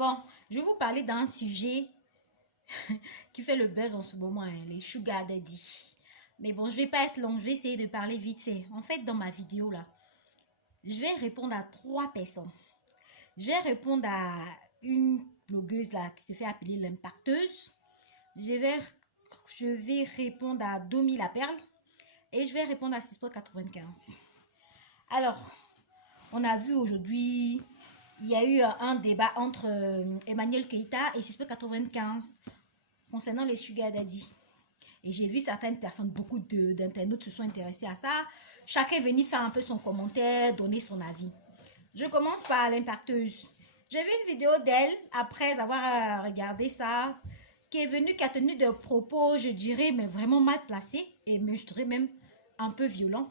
Bon, je vais vous parler d'un sujet qui fait le buzz en ce moment, hein, les sugar daddy. Mais bon, je vais pas être long, je vais essayer de parler vite fait. En fait, dans ma vidéo là, je vais répondre à 3 personnes. Je vais répondre à une blogueuse là qui s'est fait appeler l'impacteuse. Je vais répondre à Domi la perle et je vais répondre à Sisport 95. Alors, on a vu aujourd'hui, il y a eu un débat entre Emmanuel Keïta et Suspect 95 concernant les sugar daddy. Et j'ai vu certaines personnes, beaucoup d'internautes se sont intéressés à ça. Chacun est venu faire un peu son commentaire, donner son avis. Je commence par l'impacteuse. J'ai vu une vidéo d'elle, après avoir regardé ça, qui est venue, qui a tenu des propos, je dirais, mais vraiment mal placés, et je dirais même un peu violents,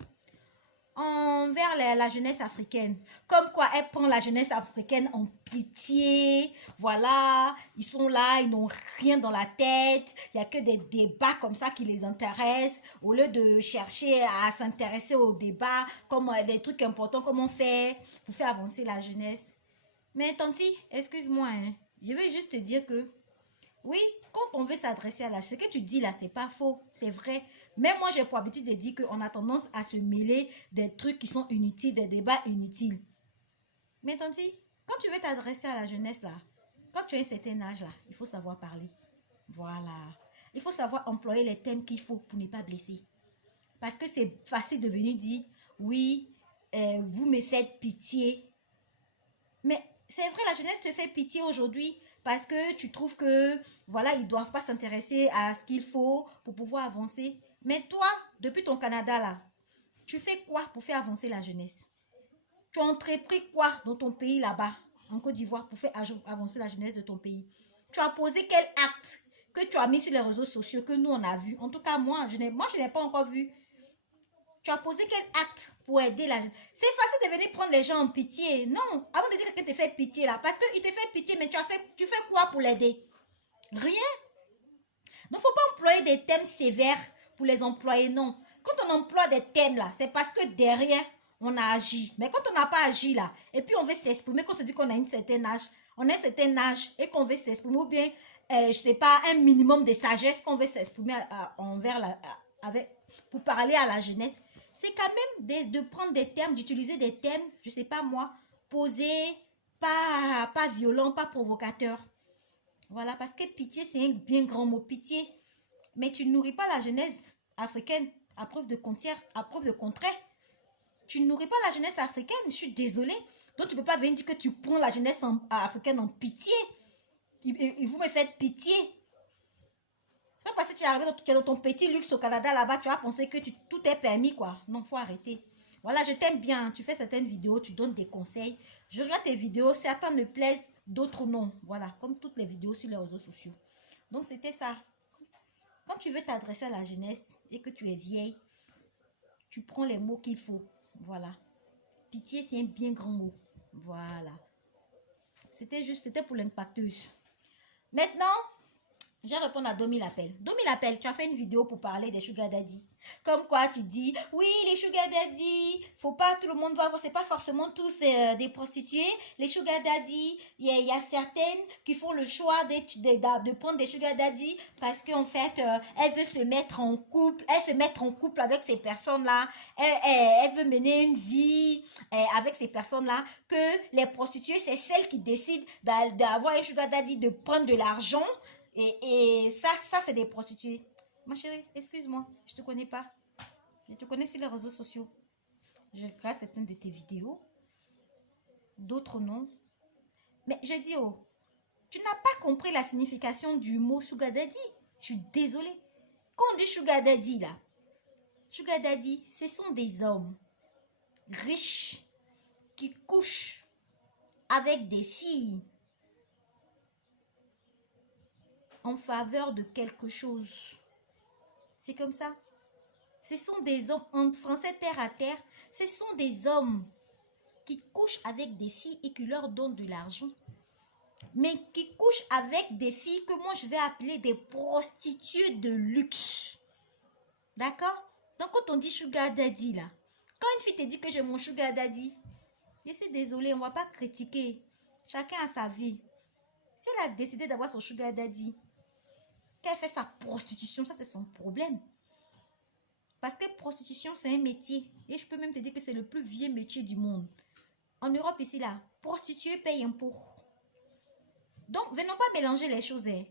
envers la jeunesse africaine. Comme quoi elle prend la jeunesse africaine en pitié. Voilà, ils sont là, ils n'ont rien dans la tête. Il n'y a que des débats comme ça qui les intéressent. Au lieu de chercher à s'intéresser aux débats, comme des trucs importants, comment on fait pour faire avancer la jeunesse. Mais tanti, excuse-moi, hein, je veux juste te dire que oui, quand on veut s'adresser à la... Ce que tu dis là, c'est pas faux, c'est vrai. Mais moi, j'ai pour habitude de dire qu'on a tendance à se mêler des trucs qui sont inutiles, des débats inutiles. Mais tanti, quand tu veux t'adresser à la jeunesse là, quand tu as un certain âge là, il faut savoir parler. Voilà. Il faut savoir employer les thèmes qu'il faut pour ne pas blesser. Parce que c'est facile de venir dire, oui, vous me faites pitié. Mais c'est vrai, la jeunesse te fait pitié aujourd'hui parce que tu trouves que, voilà, ils ne doivent pas s'intéresser à ce qu'il faut pour pouvoir avancer. Mais toi, depuis ton Canada là, tu fais quoi pour faire avancer la jeunesse? Tu as entrepris quoi dans ton pays là-bas, en Côte d'Ivoire, pour faire avancer la jeunesse de ton pays? Tu as posé quel acte que tu as mis sur les réseaux sociaux que nous on a vu? En tout cas, moi, je n'ai pas encore vu. Tu as posé quel acte pour aider la jeunesse? C'est facile de venir prendre les gens en pitié. Non, avant de dire que quelqu'un te fait pitié là, parce qu'il te fait pitié, mais tu fais quoi pour l'aider? Rien. Il ne faut pas employer des thèmes sévères pour les employer, non. Quand on emploie des thèmes là, c'est parce que derrière, on a agi. Mais quand on n'a pas agi là, et puis on veut s'exprimer, qu'on se dit qu'on a un certain âge, on a un certain âge et qu'on veut s'exprimer, ou bien, je sais pas, un minimum de sagesse qu'on veut s'exprimer pour parler à la jeunesse, c'est quand même de prendre des termes, d'utiliser des termes, je sais pas moi, posés, pas violents, pas provocateurs. Voilà, parce que pitié, c'est un bien grand mot, pitié. Mais tu ne nourris pas la jeunesse africaine à preuve de contraire. Tu ne nourris pas la jeunesse africaine, je suis désolée. Donc tu ne peux pas venir dire que tu prends la jeunesse africaine en pitié. Et vous me faites pitié. Non, parce que tu es arrivé dans ton petit luxe au Canada là-bas, tu as pensé que tout est permis quoi. Non, faut arrêter. Voilà, je t'aime bien. Tu fais certaines vidéos, tu donnes des conseils. Je regarde tes vidéos, certains me plaisent, d'autres non. Voilà, comme toutes les vidéos sur les réseaux sociaux. Donc c'était ça. Quand tu veux t'adresser à la jeunesse et que tu es vieille, tu prends les mots qu'il faut. Voilà. Pitié, c'est un bien grand mot. Voilà. C'était pour l'impacteuse. Maintenant, je vais répondre à Domi l'appel. Domi l'appel, tu as fait une vidéo pour parler des sugar daddy. Comme quoi tu dis, oui, les sugar daddy, faut pas tout le monde va voir, c'est pas forcément tous des prostituées. Les sugar daddy, il y a certaines qui font le choix de prendre des sugar daddy parce qu'en fait, elles veulent se mettre en couple, avec ces personnes-là. Elles veulent mener une vie avec ces personnes-là. Que les prostituées, c'est celles qui décident d'avoir un sugar daddy, de prendre de l'argent. Et ça c'est des prostituées. Ma chérie, excuse-moi, je te connais pas. Je te connais sur les réseaux sociaux. Je regarde certaines de tes vidéos. D'autres non. Mais je dis, oh, tu n'as pas compris la signification du mot sugar daddy. Je suis désolée. Quand on dit sugar daddy là, sugar daddy, ce sont des hommes riches qui couchent avec des filles en faveur de quelque chose. C'est comme ça. Ce sont des hommes, en français terre à terre, ce sont des hommes qui couchent avec des filles et qui leur donnent de l'argent. Mais qui couchent avec des filles que moi je vais appeler des prostituées de luxe. D'accord? Donc quand on dit sugar daddy là, quand une fille te dit que j'ai mon sugar daddy, je suis désolée, on ne va pas critiquer. Chacun a sa vie. Si elle a décidé d'avoir son sugar daddy, qu'elle fait sa prostitution, ça c'est son problème. Parce que prostitution, c'est un métier. Et je peux même te dire que c'est le plus vieux métier du monde. En Europe, ici, là, prostituée paye impôt. Donc, venons pas mélanger les choses. Hein.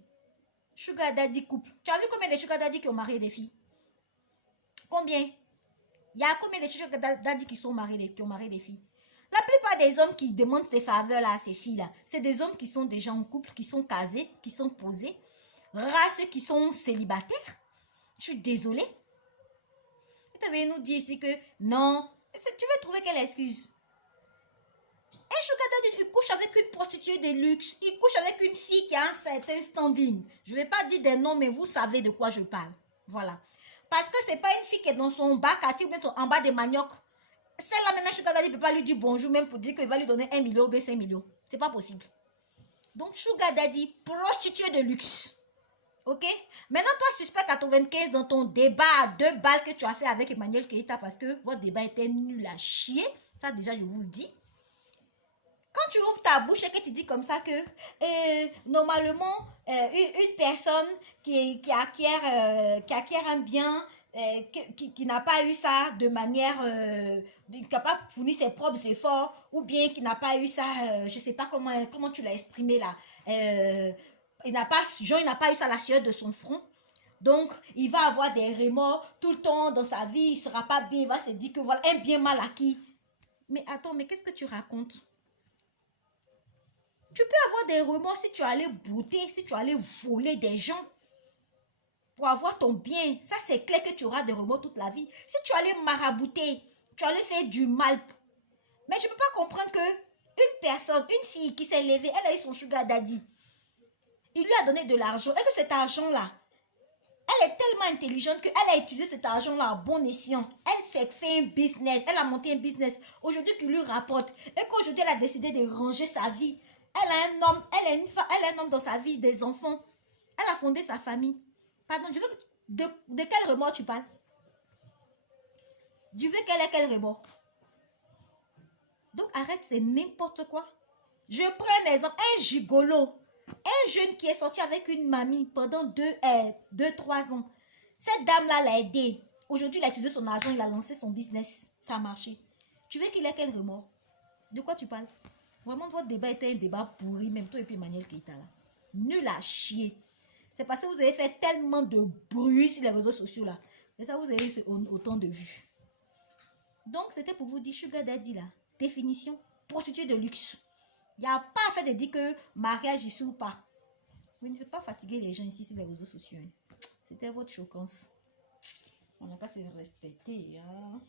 Sugar daddy couple. Tu as vu combien de sugar daddy qui ont marié des filles? Combien? Il y a combien de sugar daddy qui sont mariés, qui ont marié des filles? La plupart des hommes qui demandent ces faveurs-là à ces filles-là, c'est des hommes qui sont déjà en couple, qui sont casés, qui sont posés. Rares ceux qui sont célibataires. Je suis désolée. Tu veux nous dire ici que non. Tu veux trouver quelle excuse? Un sugar daddy, il couche avec une prostituée de luxe. Il couche avec une fille qui a un certain standing. Je ne vais pas dire des noms, mais vous savez de quoi je parle. Voilà. Parce que ce n'est pas une fille qui est dans son bac à ou bien en bas des maniocs. Celle-là, maintenant, sugar daddy ne peut pas lui dire bonjour, même pour dire qu'il va lui donner 1 million ou bien 5 millions. Ce n'est pas possible. Donc, sugar daddy, prostituée de luxe. Ok? Maintenant, toi, suspect 95 dans ton débat à 2 balles que tu as fait avec Emmanuel Keïta parce que votre débat était nul à chier. Ça, déjà, je vous le dis. Quand tu ouvres ta bouche et que tu dis comme ça que normalement, une personne qui acquiert un bien, qui n'a pas eu ça de manière, qui n'a pas fourni ses propres efforts, ou bien qui n'a pas eu ça, je ne sais pas comment tu l'as exprimé là, il n'a pas eu ça à la sueur de son front. Donc, il va avoir des remords tout le temps dans sa vie, il ne sera pas bien, il va se dire que voilà, un bien mal acquis. Mais attends, mais qu'est-ce que tu racontes? Tu peux avoir des remords si tu allais brouter, si tu allais voler des gens pour avoir ton bien. Ça, c'est clair que tu auras des remords toute la vie. Si tu allais marabouter, tu allais faire du mal. Mais je ne peux pas comprendre que une personne, une fille qui s'est levée, elle a eu son sugar daddy. Il lui a donné de l'argent. Et que cet argent-là, elle est tellement intelligente qu'elle a utilisé cet argent-là à bon escient. Elle s'est fait un business. Elle a monté un business. Aujourd'hui, qui lui rapporte. Et qu'aujourd'hui, elle a décidé de ranger sa vie. Elle a un homme, elle a un homme dans sa vie, des enfants. Elle a fondé sa famille. Pardon, je veux de quel remords tu parles? Tu veux qu'elle ait quel remords? Donc arrête, c'est n'importe quoi. Je prends un exemple, un gigolo. Un jeune qui est sorti avec une mamie pendant 2-3 ans. Cette dame-là l'a aidé. Aujourd'hui, il a utilisé son argent, il a lancé son business. Ça a marché. Tu veux qu'il ait quel remords? De quoi tu parles? Vraiment, votre débat était un débat pourri, même toi et puis Emmanuel Keïta là. Nul à chier. C'est parce que vous avez fait tellement de bruit sur les réseaux sociaux là. Et ça, vous avez eu autant de vues. Donc, c'était pour vous dire, sugar daddy là, définition, prostituée de luxe. Il n'y a pas à faire de dire que mariage ici ou pas. Vous ne faites pas fatiguer les gens ici sur les réseaux sociaux. Hein. C'était votre choquance. On n'a qu'à se respecter. Hein.